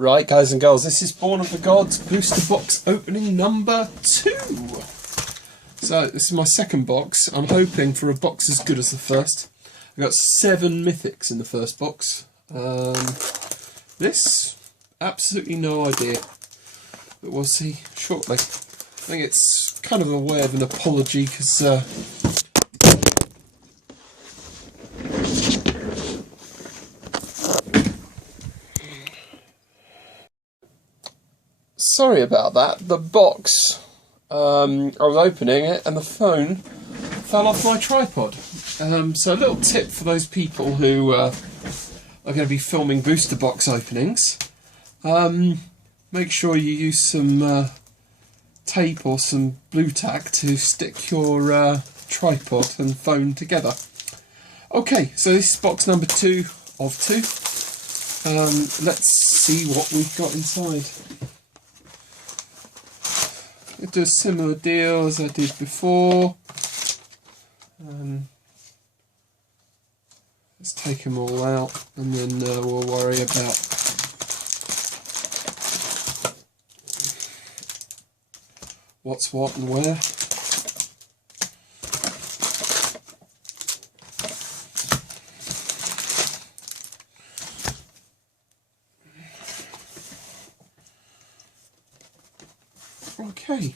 Right, guys and girls, this is Born of the Gods booster box opening number 2. So, this is my second box. I'm hoping for a box as good as the first. I got 7 mythics in the first box. This, absolutely no idea. But we'll see shortly. I think it's kind of a way of an apology because sorry about that. The box, I was opening it and the phone fell off my tripod. So a little tip for those people who are going to be filming booster box openings. Make sure you use some tape or some blue tack to stick your tripod and phone together. Okay, so this is box number 2 of 2. Let's see what we've got inside. I'll do a similar deal as I did before. Let's take them all out and then we'll worry about what's what and where. Okay,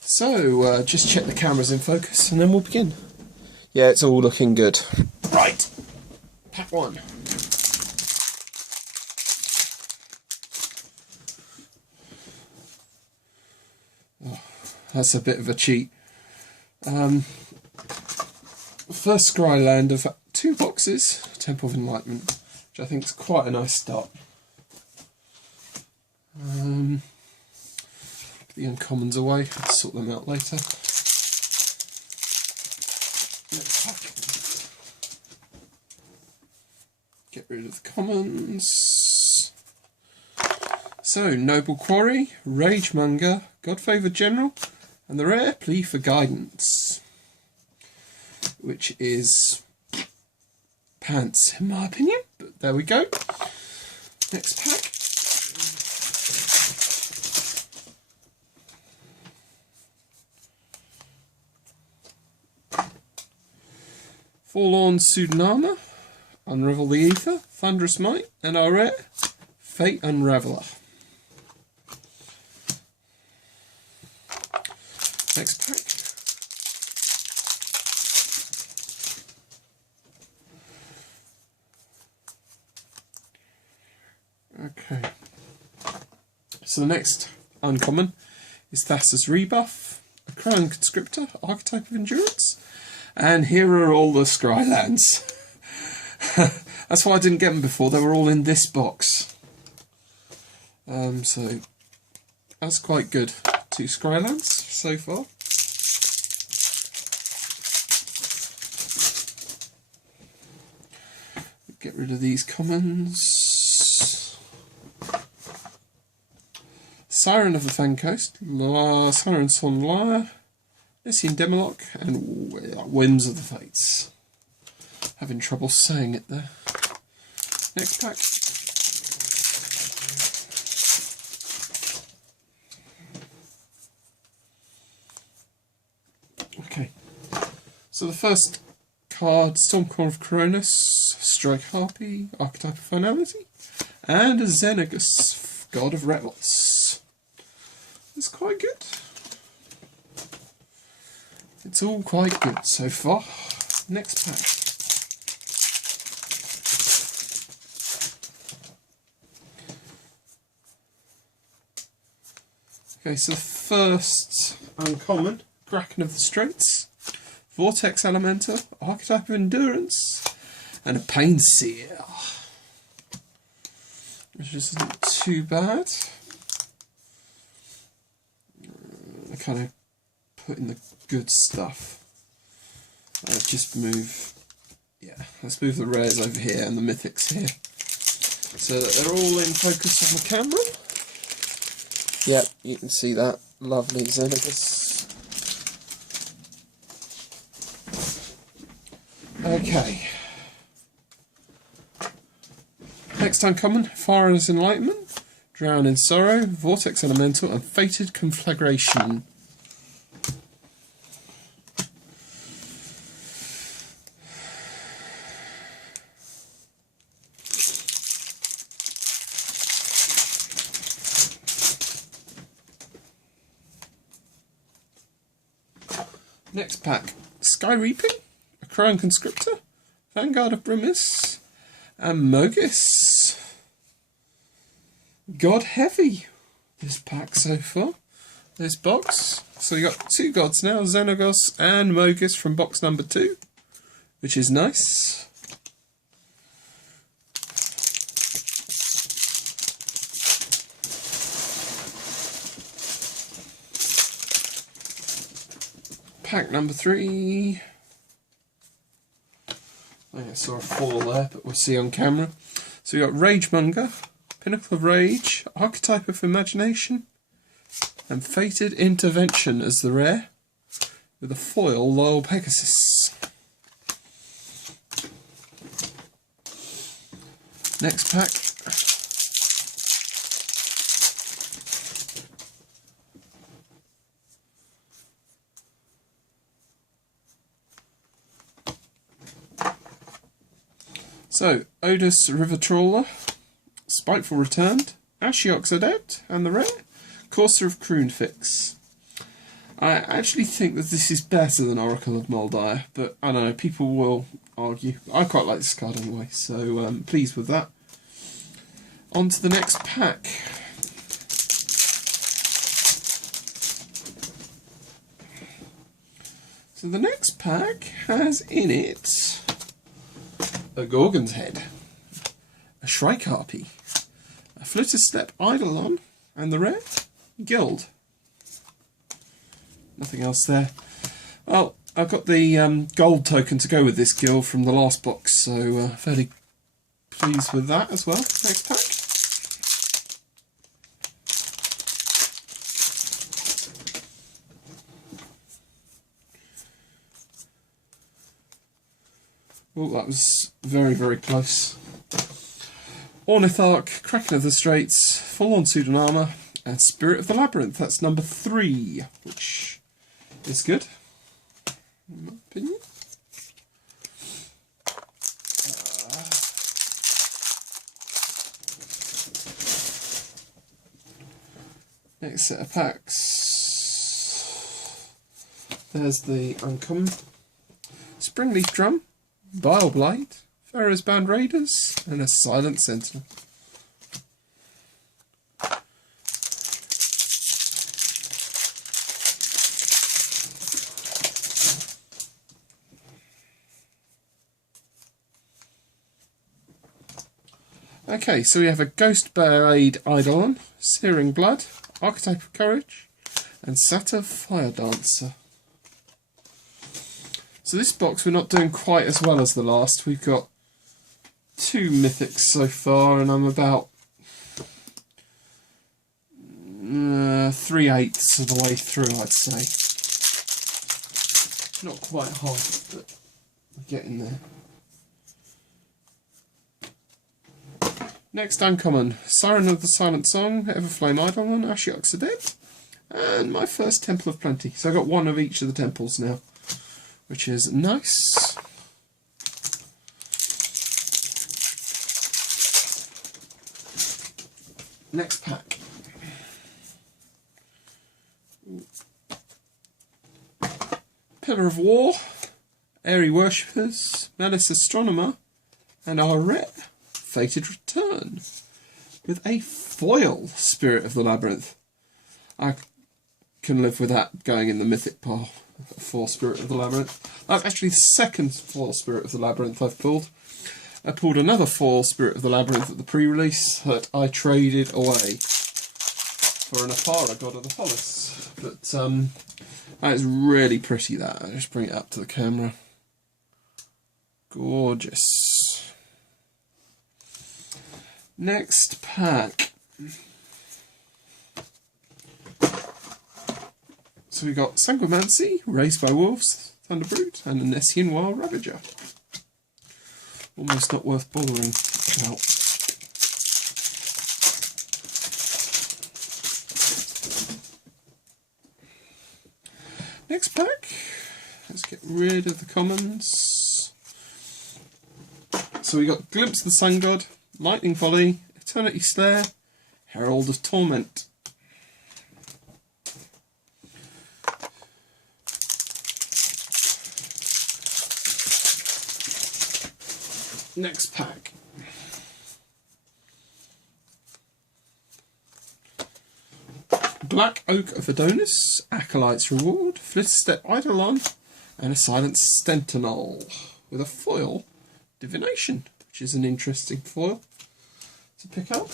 so just check the camera's in focus and then we'll begin. Yeah, it's all looking good. Right, pack 1. Oh, that's a bit of a cheat. First Scryland of 2 boxes, Temple of Enlightenment, which I think is quite a nice start. The uncommons away, I'll sort them out later. Next pack. Get rid of the commons. So, Noble Quarry, Ragemonger, Godfavored General, and the rare Plea for Guidance, which is pants in my opinion, but there we go. Next pack. Forlorn Pseudonama, Unravel the Ether, Thunderous Might, and our rare, Fate Unraveler. Next pack. Okay. So the next uncommon is Thassa's Rebuff, a Crown Conscriptor, Archetype of Endurance. And here are all the Scrylands. That's why I didn't get them before, they were all in this box. So, that's quite good. 2 Scrylands so far. Get rid of these commons. Siren of the Fen Coast, Siren Son Lyre, Lycian Demoloch, and Whims of the Fates. Having trouble saying it there. Next pack. Okay. So the first card, Stormcorn of Coronis, Strike Harpy, Archetype of Finality, and a Xenagus, God of Revels. It's quite good. It's all quite good so far. Next pack. Okay, so the first uncommon, Kraken of the Straits, Vortex Elementor, Archetype of Endurance, and a Pain Seer, which isn't too bad. I kind of put in the good stuff. Just move, yeah, let's move the rares over here and the mythics here, so that they're all in focus on the camera. Yep, you can see that lovely Xenagus. Okay. Next uncommon, Fire's Enlightenment, Drown in Sorrow, Vortex Elemental, and Fated Conflagration. Next pack, Sky Reaping, a Crown Conscriptor, Vanguard of Brimmis, and Mogis. God heavy, this pack so far, this box. So we got 2 gods now, Xenagos and Mogis from box number 2, which is nice. Pack number 3. I saw a foil there, but we'll see on camera. So we got Ragemonger, Pinnacle of Rage, Archetype of Imagination, and Fated Intervention as the rare, with a foil Loyal Pegasus. Next pack. So, Odus River Trawler, Spiteful Returned, Ashiok's Adept, and the rare, Courser of Croonfix. I actually think that this is better than Oracle of Moldire, but I don't know, people will argue. I quite like this card anyway, so I'm pleased with that. On to the next pack. So the next pack has in it a Gorgon's Head, a Shrike Harpy, a Flitterstep Eidolon, and the rare, Guild. Nothing else there. Well, I've got the gold token to go with this guild from the last box, so fairly pleased with that as well. Next pack. Oh, that was very, very close. Ornitharch, Kraken of the Straits, Full-on Suit and Armour, and Spirit of the Labyrinth. That's number 3, which is good, in my opinion. Next set of packs. There's the uncommon. Springleaf Drum, Bile Blight, Pharaoh's Band Raiders, and a Silent Sentinel. Okay, so we have a Ghost Blade Eidolon, Searing Blood, Archetype of Courage, and Satyr Fire Dancer. So this box we're not doing quite as well as the last. We've got 2 mythics so far, and I'm about 3/8 of the way through, I'd say. Not quite half, but we're getting there. Next uncommon, Siren of the Silent Song, Everflame Eidolon, Ashiok's Adept, and my first Temple of Plenty. So I've got 1 of each of the temples now, which is nice. Next pack. Pillar of War, Airy Worshippers, Malice Astronomer, and our rare Fated Return, with a foil Spirit of the Labyrinth. I can live with that going in the mythic pile for Spirit of the Labyrinth. That's actually the second foil Spirit of the Labyrinth I've pulled. I pulled another foil Spirit of the Labyrinth at the pre-release that I traded away for an Afara God of the Polis. But that is really pretty, that. I'll just bring it up to the camera. Gorgeous. Next pack. So we got Sanguimancy, Raised by Wolves, Thunderbrute, and a Nessian Wild Ravager. Almost not worth bothering about. Next pack. Let's get rid of the commons. So we got Glimpse of the Sun God, Lightning Volley, Eternity Slayer, Herald of Torment. Next pack. Black Oak of Adonis, Acolyte's Reward, Flitterstep Eidolon, and a Silent Sentinel with a foil Divination, which is an interesting foil to pick up.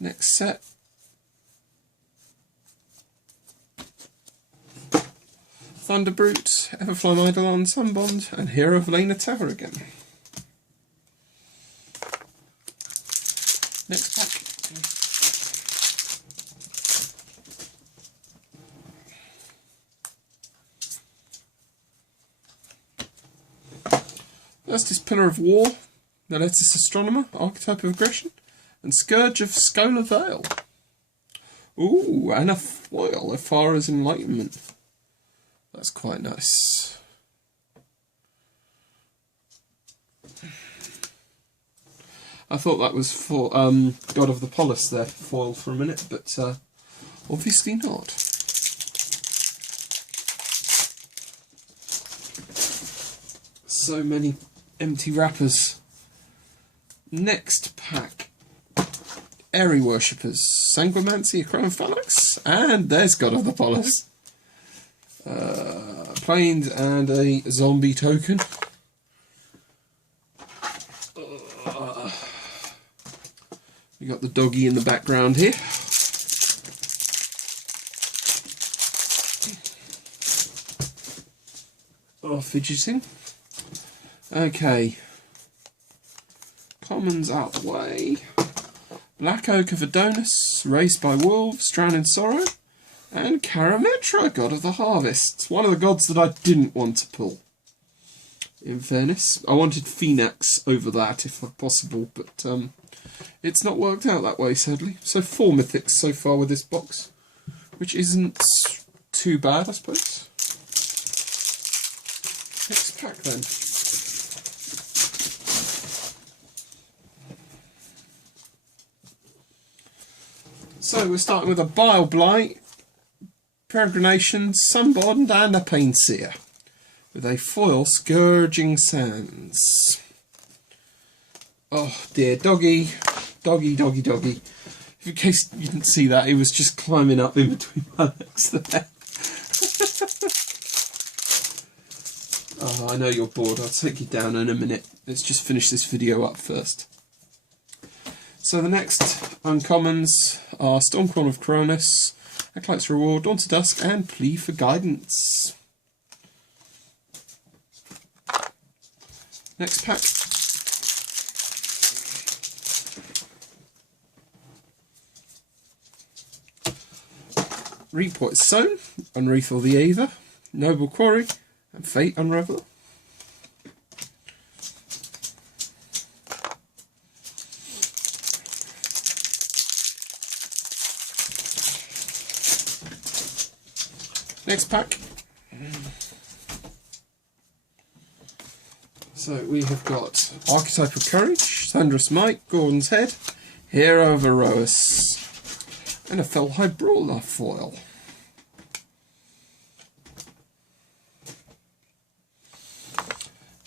Next set. Thunderbrute, Everflame Eidolon, Sunbond, and Hero of Lena Tower again. Next pack. First is Pillar of War, Neletis Astronomer, Archetype of Aggression, and Scourge of Scholar Vale. Ooh, and a foil, Ephara's Enlightenment. That's quite nice. I thought that was for God of the Polis there, foil for a minute, but obviously not. So many empty wrappers. Next pack. Airy Worshippers, Sanguimancy, Crown Phalanx, and there's God of the Polis. Planes and a zombie token. We got the doggy in the background here. Oh, fidgeting. Okay. Commons out the way. Black Oak of Adonis, Raised by Wolves, Drowned in Sorrow, and Karametra, God of the Harvest. One of the gods that I didn't want to pull. In fairness, I wanted Phoenix over that if possible, but it's not worked out that way, sadly. So 4 mythics so far with this box, which isn't too bad, I suppose. Next pack then. So we're starting with a Bile Blight, Peregrination, Sunbond, and a Painseer, with a foil Scourging Sands. Oh dear, doggy, doggy, doggy, doggy. In case you didn't see that, he was just climbing up in between my legs there. Oh, I know you're bored, I'll take you down in a minute. Let's just finish this video up first. So the next uncommons are Stormcrown of Cronus, Acolyte's Reward, Dawn to Dusk, and Plea for Guidance. Next pack. Reap What Is Sown, Unwreath the Aether, Noble Quarry, and Fate Unraveler. Next pack. So we have got Archetype of Courage, Thunderous Might, Gordon's Head, Hero of Erois, and a Fellhide Brawler foil.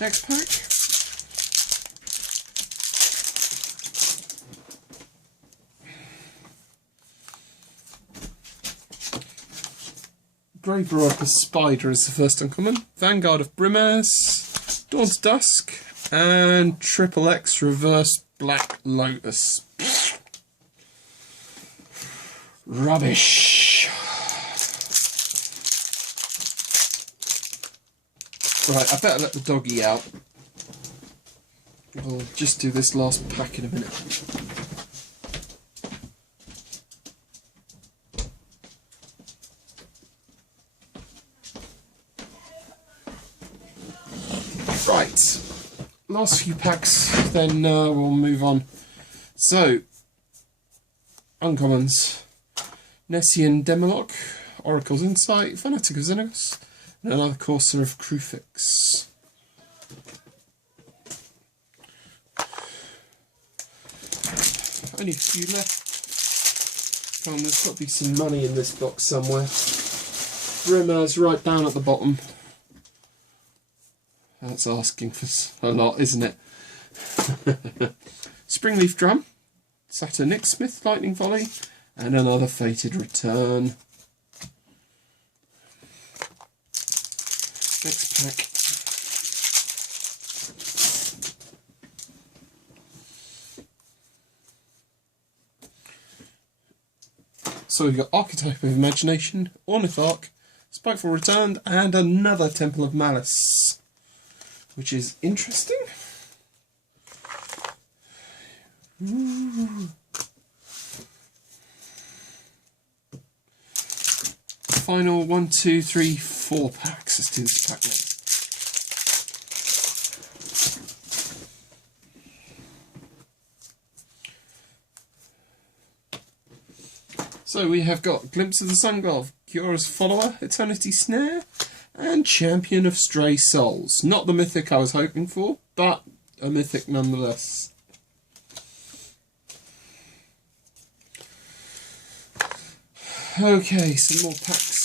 Next pack. Grey Barocus Spider is the first uncommon. Vanguard of Brimaz, Dawn to Dusk, and Triple X Reverse Black Lotus. Rubbish. Right, I better let the doggy out. I'll just do this last pack in a minute. Right, last few packs, then we'll move on. So, uncommons. Nessian Demolog, Oracle's Insight, Fanatic of Xenagos, and another Courser of Crufix. Only a few left. Come on, there's got to be some money in this box somewhere. Rimmer's right down at the bottom. That's asking for a lot, isn't it? Springleaf Drum, Saturn Nick Smith, Lightning Volley, and another Fated Return. Next pack. So we've got Archetype of Imagination, Ornitharch, Spiteful Returned, and another Temple of Malice, which is interesting. Ooh. Final 1, 2, 3, 4 packs. Let's do this pack then. So we have got Glimpse of the Sungolf, Kyora's Follower, Eternity Snare, and Champion of Stray Souls. Not the mythic I was hoping for, but a mythic nonetheless. Okay, some more packs.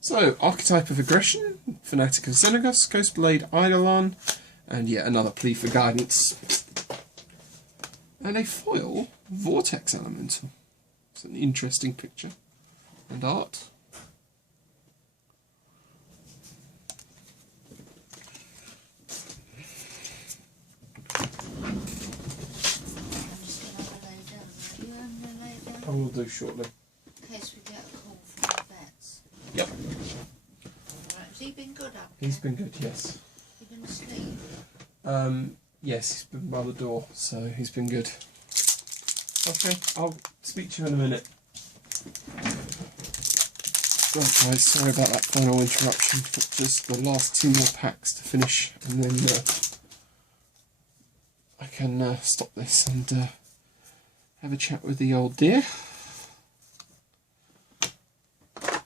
So, Archetype of Aggression, Fanatic of Xenagos, Ghostblade Eidolon, and yet another Plea for Guidance. And a foil Vortex Elemental. It's an interesting picture and art. I will do shortly. In case we get a call from the vets. Yep. Right. Has he been good up He's been good, yes. He been asleep? Yes, he's been by the door, so he's been good. Okay, I'll speak to you in a minute. Right guys, sorry about that final interruption, but just the last 2 more packs to finish, and then I can stop this and have a chat with the old dear.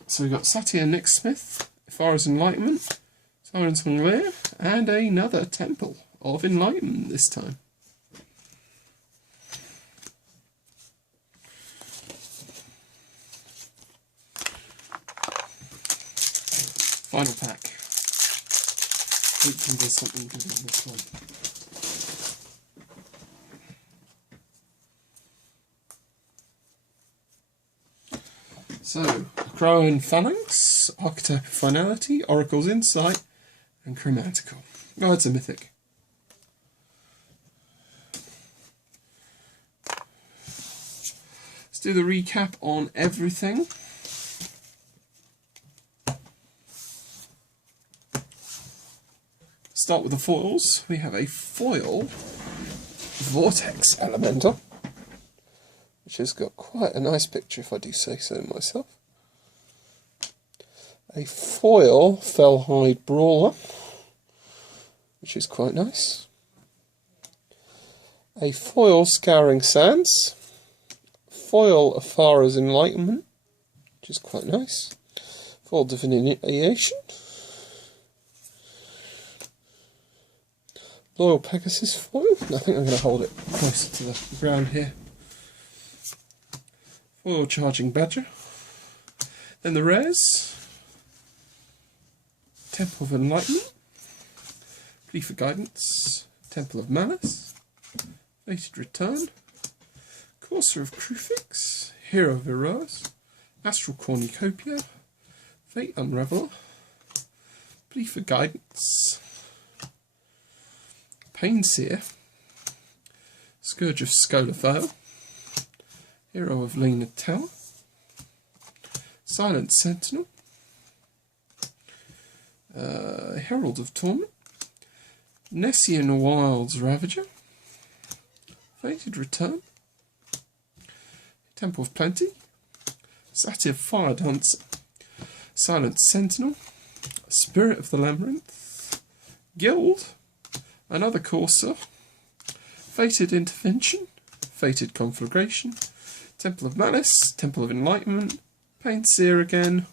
So we've got Satya Nick Smith, Ifara's Enlightenment, Siren's Lear, and another Temple of Enlightenment this time. Final pack. Hopefully there's something good in this one. So, Crowan Phalanx, Archetype of Finality, Oracle's Insight, and Chromatical. Oh, it's a mythic. Let's do the recap on everything. Start with the foils. We have a foil Vortex Elemental, which has got quite a nice picture, if I do say so myself. A foil Fellhide Brawler, which is quite nice. A foil Scouring Sands. Foil Afara's Enlightenment, which is quite nice. Foil Divination. Loyal Pegasus foil. I think I'm going to hold it closer to the ground here. Foil Charging Badger. Then the rares. Temple of Enlightenment. Plea for Guidance. Temple of Malice. Fated Return. Courser of Crufix. Hero of Heroes. Astral Cornucopia. Fate Unraveler. Plea for Guidance. Painseer. Scourge of Scolafale. Hero of Lena Tower. Silent Sentinel. Herald of Torment. Nessian Wilds Ravager. Fated Return. Temple of Plenty. Satyr Fire Dancer, Silent Sentinel, Spirit of the Labyrinth, Guild, another Courser, Fated Intervention, Fated Conflagration, Temple of Malice, Temple of Enlightenment, Pain Seer again,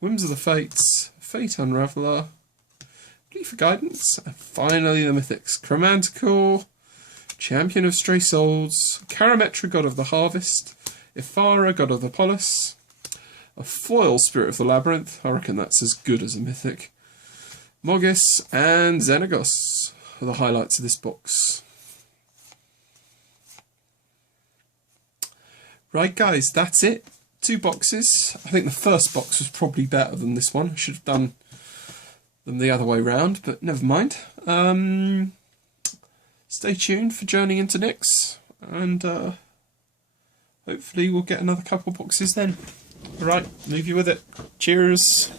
Whims of the Fates, Fate Unraveller, Plea for Guidance, and finally the Mythics, Chromanticore, Champion of Stray Souls, Karametra, God of the Harvest, Ifara, God of the Polis, a foil Spirit of the Labyrinth, I reckon that's as good as a Mythic, Mogis, and Xenagos are the highlights of this box. Right guys, that's it. 2 boxes. I think the first box was probably better than this one. I should have done them the other way round, but never mind. Stay tuned for Journey into Nyx, and hopefully we'll get another couple boxes then. Alright, leave you with it. Cheers.